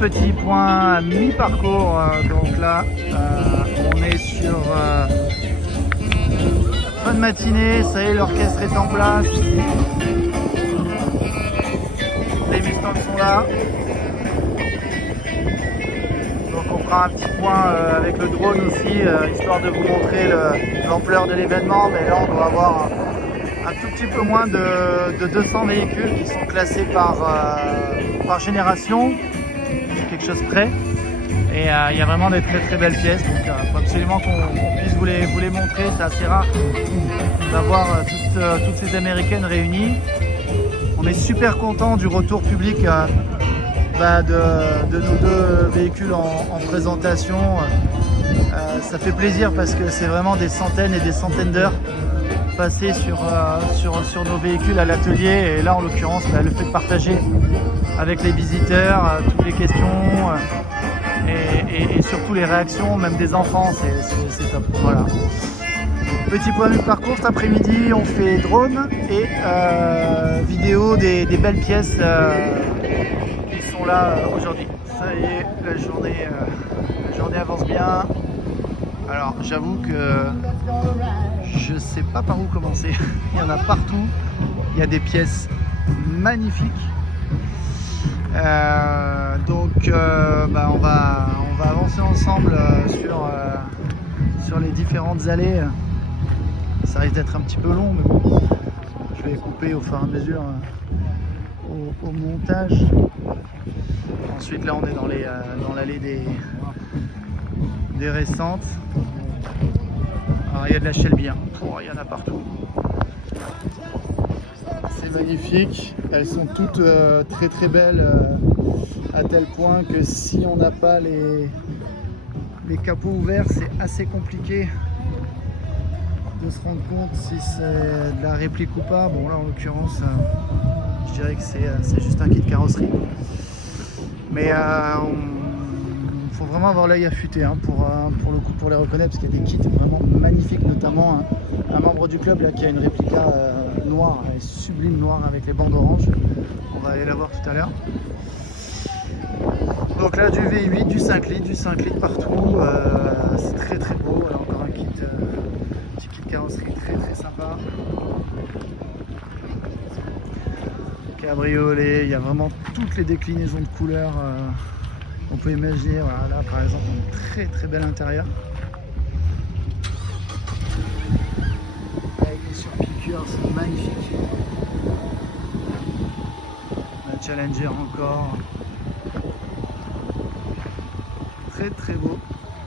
petit point à mi-parcours. Donc là, on est sur fin de matinée. Ça y est, l'orchestre est en place. Les Mustangs sont là. Donc on fera un petit point avec le drone aussi, histoire de vous montrer l'ampleur de l'événement. Mais là, on doit avoir un tout petit peu moins de 200 véhicules qui sont classés par génération, quelque chose près. Et il y a vraiment des très belles pièces, donc il faut absolument qu'on puisse vous les montrer. C'est assez rare d'avoir toutes ces américaines réunies. On est super content du retour public de nos deux véhicules en présentation. Ça fait plaisir parce que c'est vraiment des centaines et des centaines d'heures passées sur nos véhicules à l'atelier. Et là, en l'occurrence, le fait de partager avec les visiteurs toutes les questions et surtout les réactions, même des enfants, c'est top. Voilà. Petit point de parcours cet après-midi, on fait drone et vidéo des belles pièces qui sont là aujourd'hui. Ça y est, la journée avance bien. Alors j'avoue que je sais pas par où commencer. Il y en a partout. Il y a des pièces magnifiques. On va avancer ensemble sur les différentes allées. Ça risque d'être un petit peu long, mais bon, je vais couper au fur et à mesure au montage. Ensuite, là, on est dans l'allée des récentes. Alors, il y a de la Shelby, hein. Il y en a partout. C'est magnifique. Elles sont toutes très belles, à tel point que si on n'a pas les capots ouverts, c'est assez compliqué de se rendre compte si c'est de la réplique ou pas. Bon, là en l'occurrence, je dirais que c'est juste un kit carrosserie. Mais il faut vraiment avoir l'œil affûté pour le coup, pour les reconnaître, parce qu'il y a des kits vraiment magnifiques, notamment un membre du club là, qui a une réplica noire, sublime noire avec les bandes oranges. On va aller la voir tout à l'heure. Donc là, du V8, du 5 litres partout. C'est très beau. Alors, encore un kit. Petit kit carrosserie très sympa. Cabriolet, il y a vraiment toutes les déclinaisons de couleurs qu'on peut imaginer. Voilà, là par exemple, un très bel intérieur. Avec les surpiqûres, c'est magnifique. La Challenger encore. Très beau.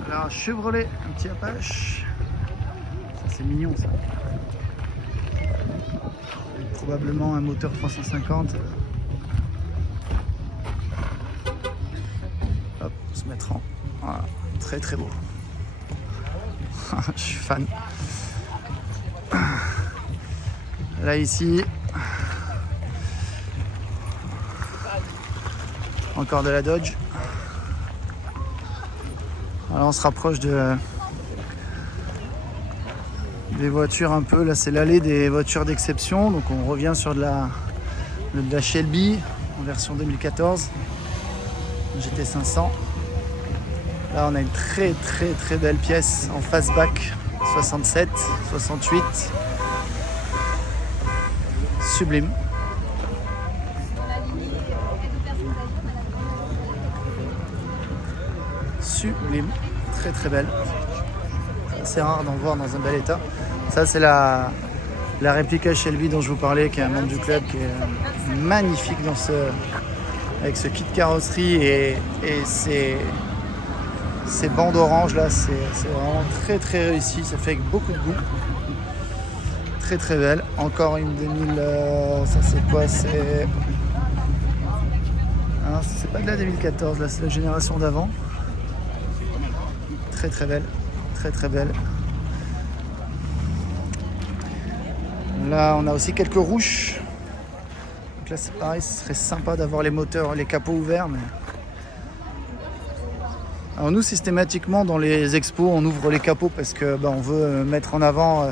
Alors Chevrolet, un petit Apache. C'est mignon ça. Probablement un moteur 350. Hop, on se mettre en. Voilà, très beau. Je suis fan. Là ici, encore de la Dodge. Alors on se rapproche des voitures un peu. Là c'est l'allée des voitures d'exception, donc on revient sur de la Shelby en version 2014 GT500. Là on a une très belle pièce en fastback 67, 68, sublime. Sublime, très belle. C'est rare d'en voir dans un bel état. Ça c'est la réplica Shelby dont je vous parlais, qui est un membre du club, qui est magnifique avec ce kit carrosserie et ces bandes oranges là, c'est vraiment très réussi. Ça fait avec beaucoup de goût. Très belle. Encore une 2000. Ça c'est quoi? C'est pas de la 2014 là, c'est la génération d'avant. Très belle, très belle. Là on a aussi quelques rouches. Donc là c'est pareil, ce serait sympa d'avoir les moteurs, les capots ouverts. Mais... Alors nous systématiquement dans les expos on ouvre les capots parce que on veut mettre en avant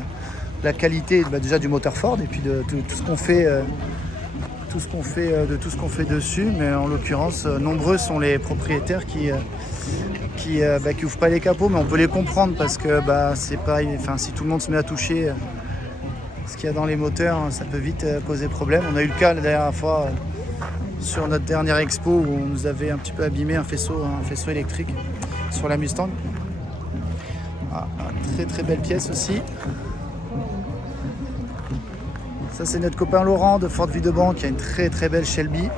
la qualité déjà du moteur Ford et puis de tout ce qu'on fait tout ce qu'on fait, dessus, mais en l'occurrence, nombreux sont les propriétaires qui ouvrent pas les capots, mais on peut les comprendre parce que c'est pas, enfin, si tout le monde se met à toucher ce qu'il y a dans les moteurs, ça peut vite poser problème. On a eu le cas la dernière fois sur notre dernière expo où on nous avait un petit peu abîmé un faisceau électrique sur la Mustang. Très très belle pièce aussi. Ça c'est notre copain Laurent de Ford Videobank qui a une très très belle Shelby.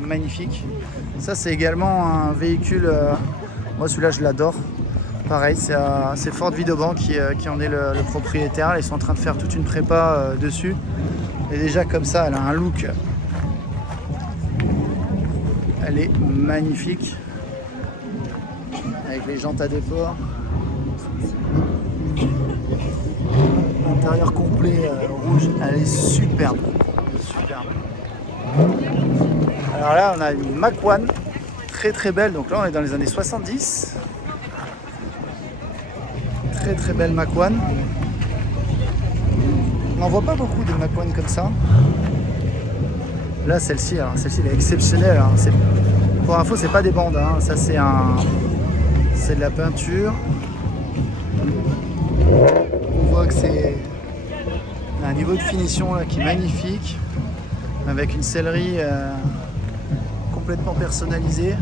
Magnifique. Ça c'est également un véhicule, moi celui-là je l'adore. Pareil, c'est Ford Videobank qui en est le propriétaire. Ils sont en train de faire toute une prépa dessus. Et déjà comme ça, elle a un look. Elle est magnifique. Avec les jantes à déport. L'intérieur complet rouge, elle est superbe. Superbe. Alors là, on a une Mach 1, très très belle. Donc là, on est dans les années 70. Très très belle Mach 1. On n'en voit pas beaucoup de Mach 1 comme ça. Là, celle-ci elle est exceptionnelle. Pour info, c'est pas des bandes. Ça, c'est de la peinture. On voit que c'est un niveau de finition là, qui est magnifique, avec une sellerie complètement personnalisée.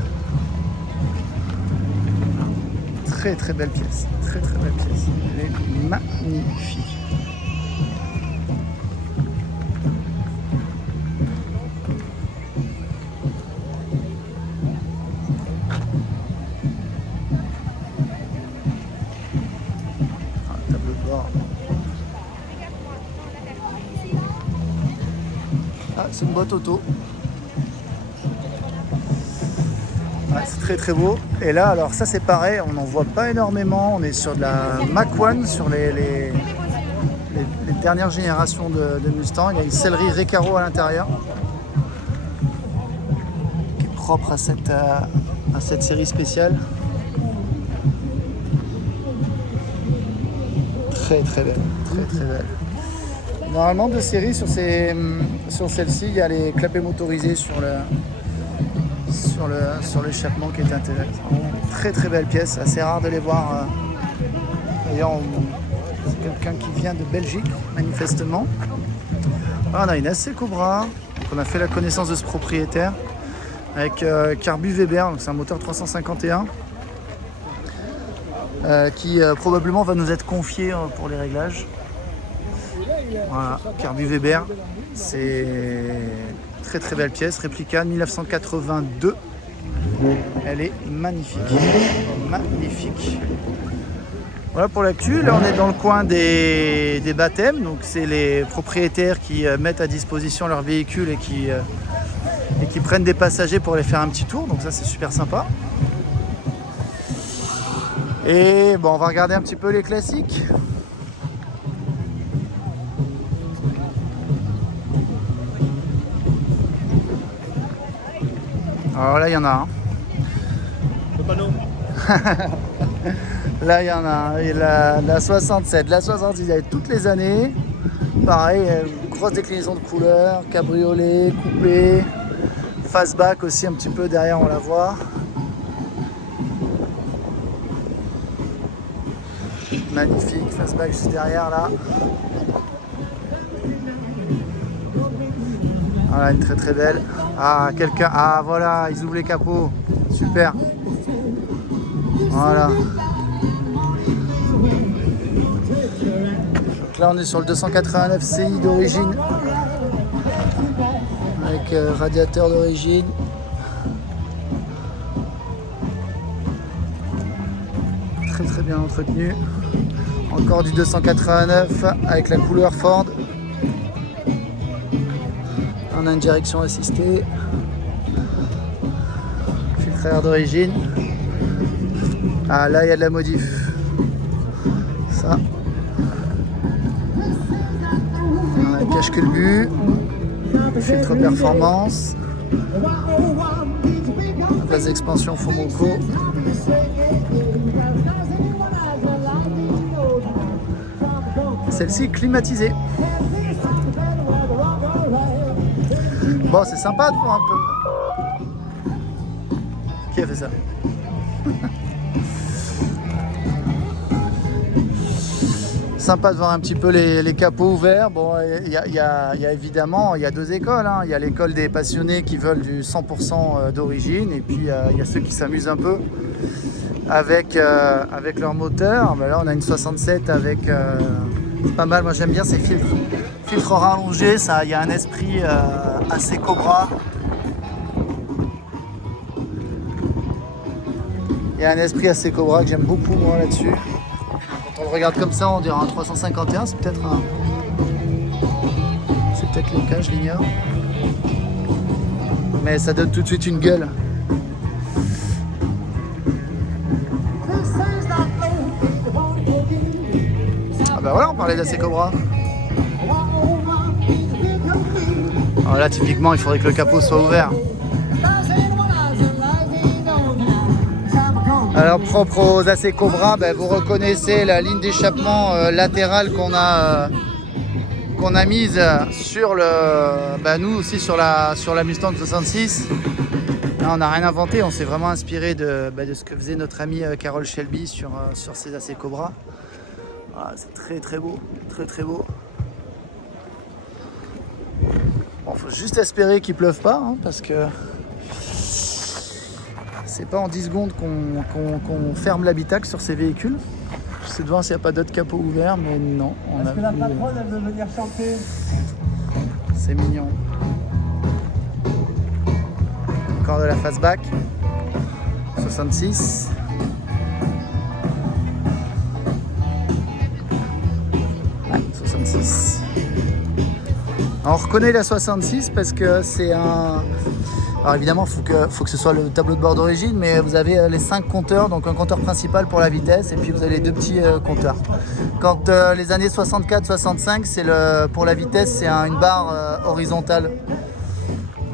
Très très belle pièce, très très belle pièce. Elle est magnifique. Tableau de bord. C'est une boîte auto. C'est très très beau. Et là, alors ça c'est pareil, on n'en voit pas énormément. On est sur de la Mach 1, sur les dernières générations de Mustang. Il y a une sellerie Recaro à l'intérieur, qui est propre à cette série spéciale. Très très belle, très très belle. Normalement, de série sur celle-ci, il y a les clapets motorisés sur l'échappement qui est intéressant. Très très belle pièce, assez rare de les voir. D'ailleurs, c'est quelqu'un qui vient de Belgique, manifestement. On a une AC Cobra, donc on a fait la connaissance de ce propriétaire avec carbu Weber, donc c'est un moteur 351 qui probablement va nous être confié pour les réglages. Voilà, carbu Weber, c'est très très belle pièce, réplica 1982. Elle est magnifique, magnifique. Voilà pour l'actu. Là on est dans le coin des baptêmes, donc c'est les propriétaires qui mettent à disposition leur véhicule et qui prennent des passagers pour aller faire un petit tour, donc ça c'est super sympa. Et bon, on va regarder un petit peu les classiques. Alors là, il y en a un. Le panneau. Là, il y en a un. Et la 67, la 66, il y avait toutes les années. Pareil, grosse déclinaison de couleurs, cabriolet, coupé, fastback aussi un petit peu derrière, on la voit. Magnifique, fastback juste derrière là. Voilà, une très très belle. Quelqu'un. Voilà, ils ouvrent les capots. Super. Voilà. Donc là, on est sur le 289 CI d'origine. Avec radiateur d'origine. Très très bien entretenu. Encore du 289 avec la couleur Ford. On a une direction assistée, filtre à air d'origine. Là il y a de la modif. Ça. On a un cache culbu, filtre performance, phase d'expansion Fomoco. celle-ci climatisée. Bon, c'est sympa de voir un peu. Qui a fait ça? Sympa de voir un petit peu les capots ouverts. Bon, il y a évidemment, il y a deux écoles, hein. Il y a l'école des passionnés qui veulent du 100% d'origine, et puis il y a ceux qui s'amusent un peu avec leur moteur. Ben là, on a une 67 avec c'est pas mal. Moi, j'aime bien ces filtres rallongés. Ça, il y a un esprit assez Cobra. Il y a un esprit assez Cobra que j'aime beaucoup moi là-dessus. Quand on le regarde comme ça, on dirait un 351, c'est peut-être le cas, je l'ignore. Mais ça donne tout de suite une gueule. Ah bah voilà, on parlait d'AC Cobra. Alors là, typiquement, il faudrait que le capot soit ouvert. Alors propre aux AC Cobra, ben, vous reconnaissez la ligne d'échappement latérale qu'on a mise sur nous aussi sur la Mustang 66. Là, on n'a rien inventé, on s'est vraiment inspiré de ce que faisait notre amie Carole Shelby sur ses AC Cobra. Voilà, c'est très très beau, très très beau. Bon, faut juste espérer qu'il pleuve pas, hein, parce que c'est pas en 10 secondes qu'on ferme l'habitacle sur ces véhicules. J'essaie de voir s'il n'y a pas d'autres capots ouverts, mais non. Est-ce que la patronne, elle veut venir chanter? C'est mignon. Encore de la fastback. 66. Ouais, 66. Alors, on reconnaît la 66 parce que c'est un... Alors évidemment, il faut que ce soit le tableau de bord d'origine, mais vous avez les 5 compteurs, donc un compteur principal pour la vitesse, et puis vous avez les 2 petits compteurs. Quand les années 64-65, pour la vitesse, c'est une barre horizontale.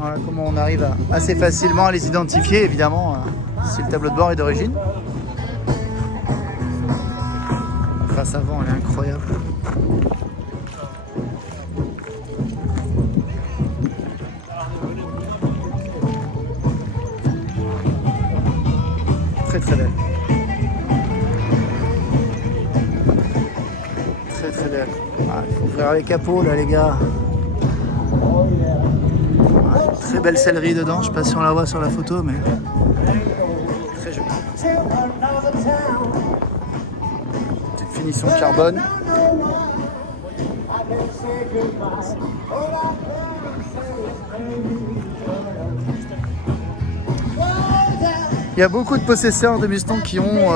Voilà comment on arrive assez facilement à les identifier, évidemment, si le tableau de bord est d'origine. La face avant, elle est incroyable. Très très belle. Très très belle. Ah, il faut ouvrir les capots là les gars. Ah, très belle sellerie dedans, je sais pas si on la voit sur la photo mais très jolie. Petite finition carbone. Il y a beaucoup de possesseurs de Mustang qui ont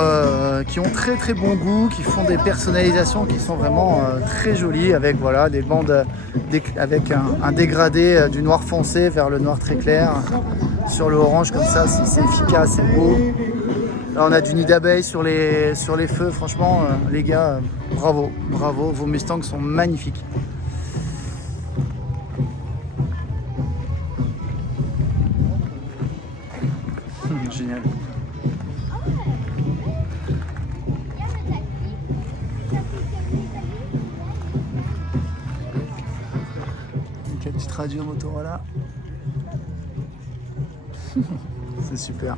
très très bon goût, qui font des personnalisations qui sont vraiment très jolies, avec voilà, des bandes avec un dégradé du noir foncé vers le noir très clair sur le orange comme ça, c'est efficace, c'est beau. Là on a du nid d'abeille sur les feux, franchement les gars, bravo, vos Mustangs sont magnifiques. Génial. Donc, la petite radio Motorola. C'est super.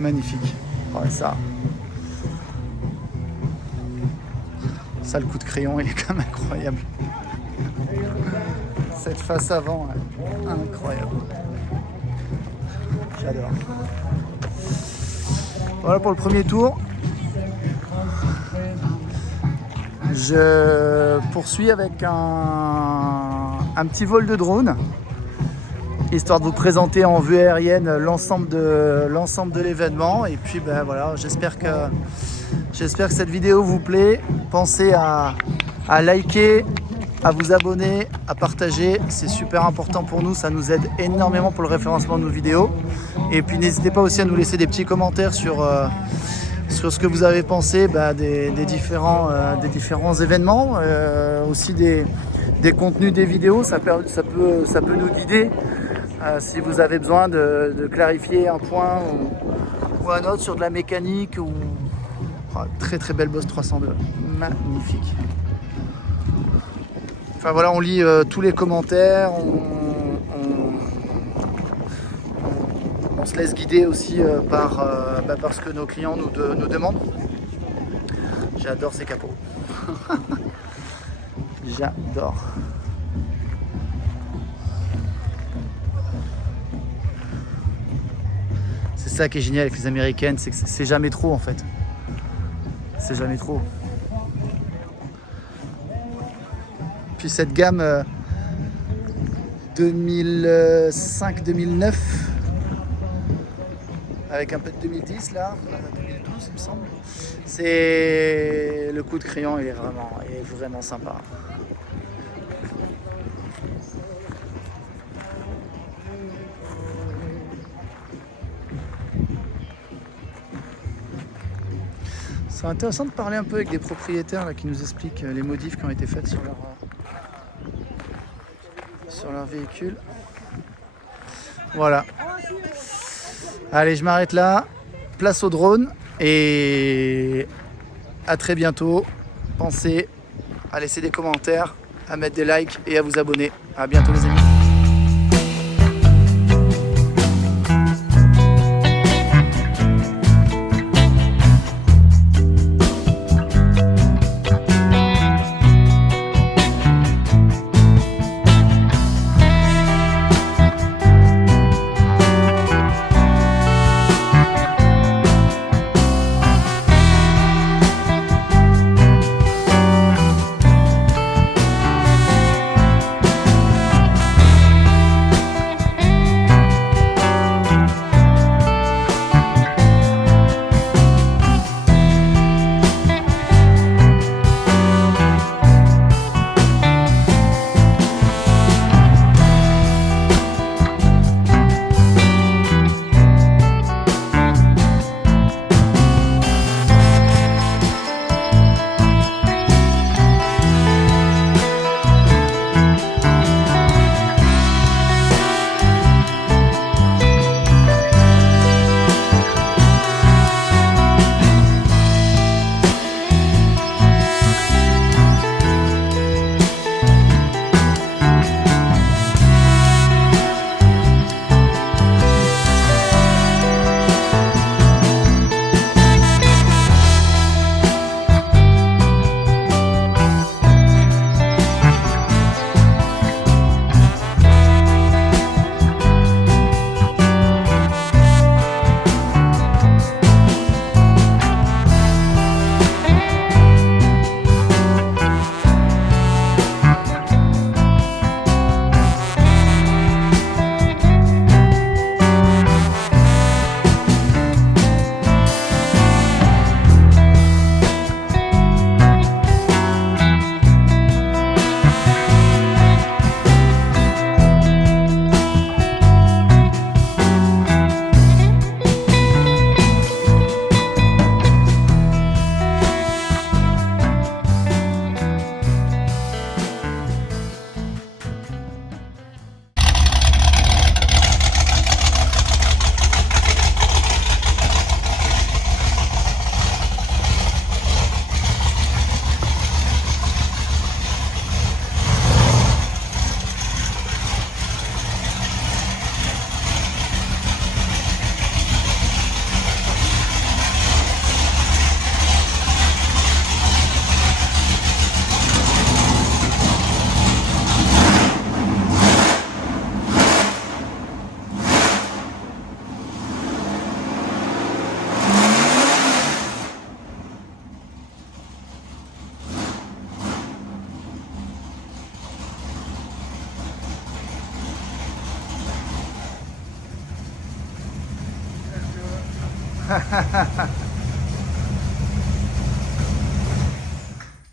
Magnifique. Ouais, ça, le coup de crayon, il est quand même incroyable. Cette face avant, incroyable. J'adore. Voilà pour le premier tour. Je poursuis avec un petit vol de drone, histoire de vous présenter en vue aérienne l'ensemble de l'événement. Et puis ben voilà, j'espère que cette vidéo vous plaît. Pensez à liker, à vous abonner, à partager. C'est super important pour nous, ça nous aide énormément pour le référencement de nos vidéos. Et puis n'hésitez pas aussi à nous laisser des petits commentaires sur ce que vous avez pensé des différents événements, aussi des contenus des vidéos. Ça peut nous guider si vous avez besoin de clarifier un point ou un autre sur de la mécanique ou très très belle Boss 302, magnifique. Enfin voilà, on lit tous les commentaires, on se laisse guider aussi par ce que nos clients nous demandent. J'adore ces capots. J'adore. C'est ça qui est génial avec les américaines, c'est que c'est jamais trop en fait. C'est jamais trop. Puis cette gamme 2005-2009 avec un peu de 2010 là, 2012 il me semble. C'est le coup de crayon, il est vraiment sympa. C'est intéressant de parler un peu avec des propriétaires là, qui nous expliquent les modifs qui ont été faites sur leur véhicule. Voilà. Allez, je m'arrête là. Place au drone et à très bientôt. Pensez à laisser des commentaires, à mettre des likes et à vous abonner. À bientôt les amis.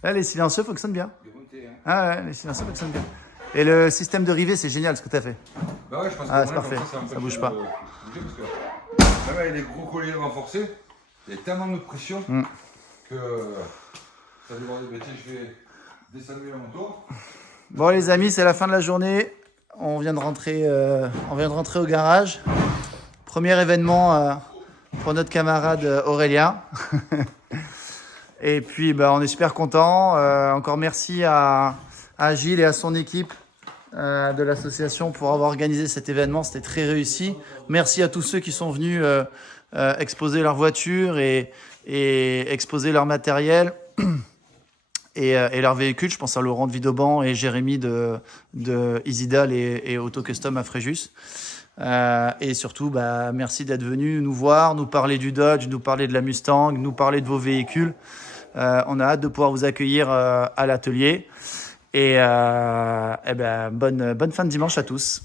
Là, les silencieux fonctionnent bien. Ah ouais, les silencieux fonctionnent bien. Et le système de rivets, c'est génial ce que tu as fait. Bah ouais, je pense que c'est parfait, ça bouge pas. Même avec les gros colliers renforcés, il y a tellement de pression que ça déborde. Je vais descendre la moto. Bon les amis, c'est la fin de la journée. on vient de rentrer au garage. Premier événement pour notre camarade Aurélien. Et puis on est super content. Encore merci à Gilles et à son équipe de l'association pour avoir organisé cet événement. C'était très réussi. Merci à tous ceux qui sont venus exposer leur voiture et exposer leur matériel et leur véhicule. Je pense à Laurent de Vidoban et Jérémy de Isidal et Auto Custom à Fréjus. Et surtout, merci d'être venus nous voir, nous parler du Dodge, nous parler de la Mustang, nous parler de vos véhicules. On a hâte de pouvoir vous accueillir à l'atelier. Et bonne fin de dimanche à tous.